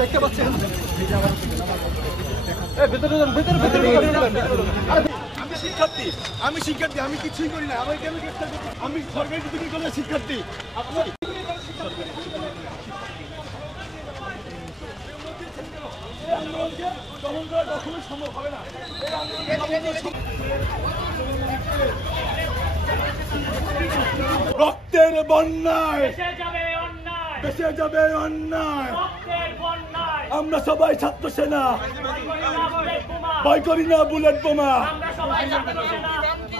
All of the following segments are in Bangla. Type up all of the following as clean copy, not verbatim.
দেখতে পাচ্ছেন আমি শিক্ষার্থী আমি কিছুই করি না আমার কেন গ্রেফতার করছি আমি সরকারি ডিগ্রি কলেজের শিক্ষার্থী সম্ভব হবে না রক্তের বন্যায় দেশে যাবে অন্যায় আমরা সবাই ছাত্র সেনা ভয় করি না বুলেট বোমা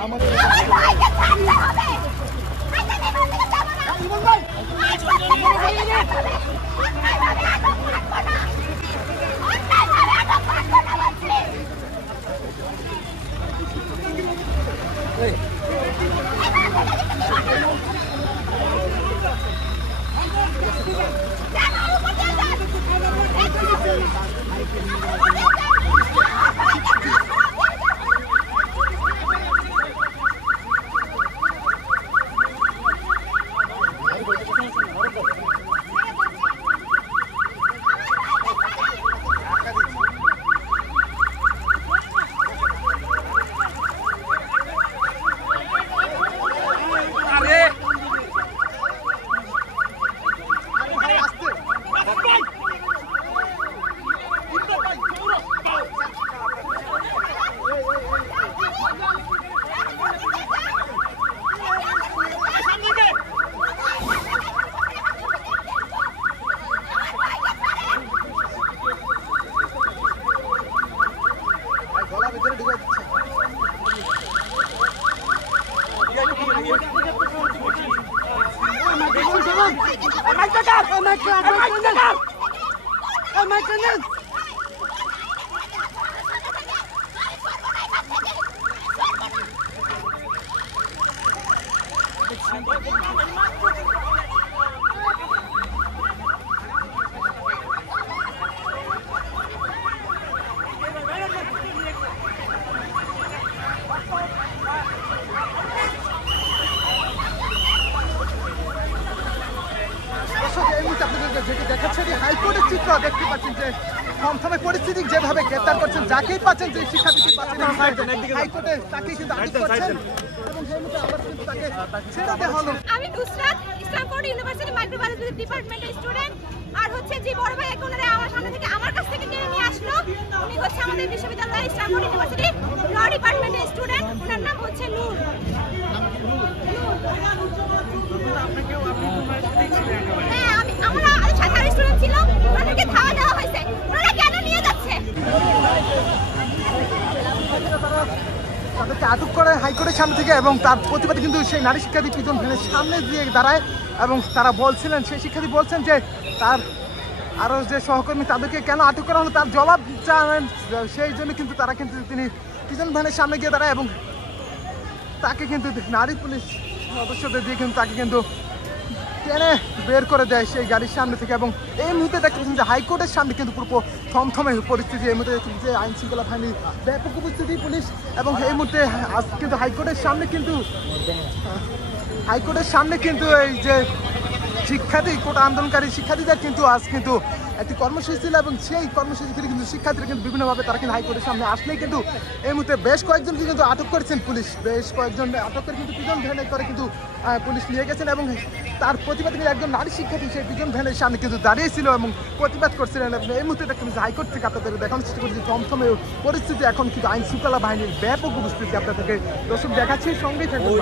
আমাদের হাইকোর্টের চিত্র দেখতে পাচ্ছেন যে থমথমে পরিস্থিতি যেভাবে গ্রেফতার করছেন যাকেই পাচ্ছেন যে শিক্ষার্থী হাইকোর্টে তাকে কিন্তু আটক করছেন এবং সেই মুহূর্তে আবার কিন্তু তাকে ছেড়ে দেওয়া হলো। আমি নুসরাত ইসলামপুর ইউনিভার্সিটি মাইক্রোবায়োলজি ডিপার্টমেন্টের স্টুডেন্ট আর হচ্ছে যে বড় ভাই ওনারা আমার সামনে থেকে আমার কাছ থেকে কিনে নিয়ে আসলো উনি হচ্ছে আমাদের বিশ্ববিদ্যালয়ের ইসলামপুর ইউনিভার্সিটি ল ডিপার্টমেন্টের স্টুডেন্ট ওনার নাম হচ্ছে নূর। হ্যাঁ আমরা সাধারণ স্টুডেন্ট ছিলাম ওনাদেরকে ধাওয়া দেওয়া হয়েছে ওনারা কেন নিয়ে যাচ্ছে তাদেরকে আটক করে হাইকোর্টের সামনে থেকে এবং তার প্রতিবাদে কিন্তু সেই নারী শিক্ষার্থী পিজন ভ্যানের সামনে দিয়ে দাঁড়ায় এবং তারা বলছিলেন সেই শিক্ষার্থী বলছেন যে তার আরও যে সহকর্মী তাদেরকে কেন আটক করা হলো তার জবাব চান সেই জন্য কিন্তু তারা কিন্তু তিনি পিজন ভ্যানের সামনে গিয়ে দাঁড়ায় এবং তাকে কিন্তু নারী পুলিশ সদস্যদের দিয়ে কিন্তু তাকে কিন্তু টেনে বের করে দেয় সেই গাড়ির সামনে থেকে এবং এই মুহূর্তে দেখতে পাচ্ছেন যে হাইকোর্টের সামনে কিন্তু পুরো থমথমে পরিস্থিতি এই মুহূর্তে দেখতে যে আইন শৃঙ্খলা বাহিনী ব্যাপক উপস্থিতি পুলিশ এবং এই মুহূর্তে আজ কিন্তু হাইকোর্টের সামনে কিন্তু এই যে শিক্ষার্থী কোটা আন্দোলনকারী শিক্ষার্থীদের কিন্তু আজ কিন্তু একটি কর্মসূচি ছিল এবং সেই কর্মসূচি থেকে কিন্তু শিক্ষার্থীরা কিন্তু বিভিন্নভাবে তারা কিন্তু হাইকোর্টের সামনে আসলেই কিন্তু এই মুহূর্তে বেশ কয়েকজনকে কিন্তু আটক করেছেন পুলিশ বেশ কয়েকজন আটক করে কিন্তু পিজন ভ্যানে করে কিন্তু পুলিশ নিয়ে গেছেন এবং তার প্রতিবাদে একজন নারী শিক্ষার্থী সেই পিজন ভ্যানের সামনে কিন্তু দাঁড়িয়েছিল এবং প্রতিবাদ করছিলেন এবং এই মুহূর্তে দেখতে হাইকোর্ট থেকে আপনাদের দেখানোর চেষ্টা করছি থমথমে পরিস্থিতি এখন কিন্তু আইন শৃঙ্খলা বাহিনীর ব্যাপক উপস্থিতি আপনাদেরকে দর্শক দেখাচ্ছি সঙ্গেই থাকবেন।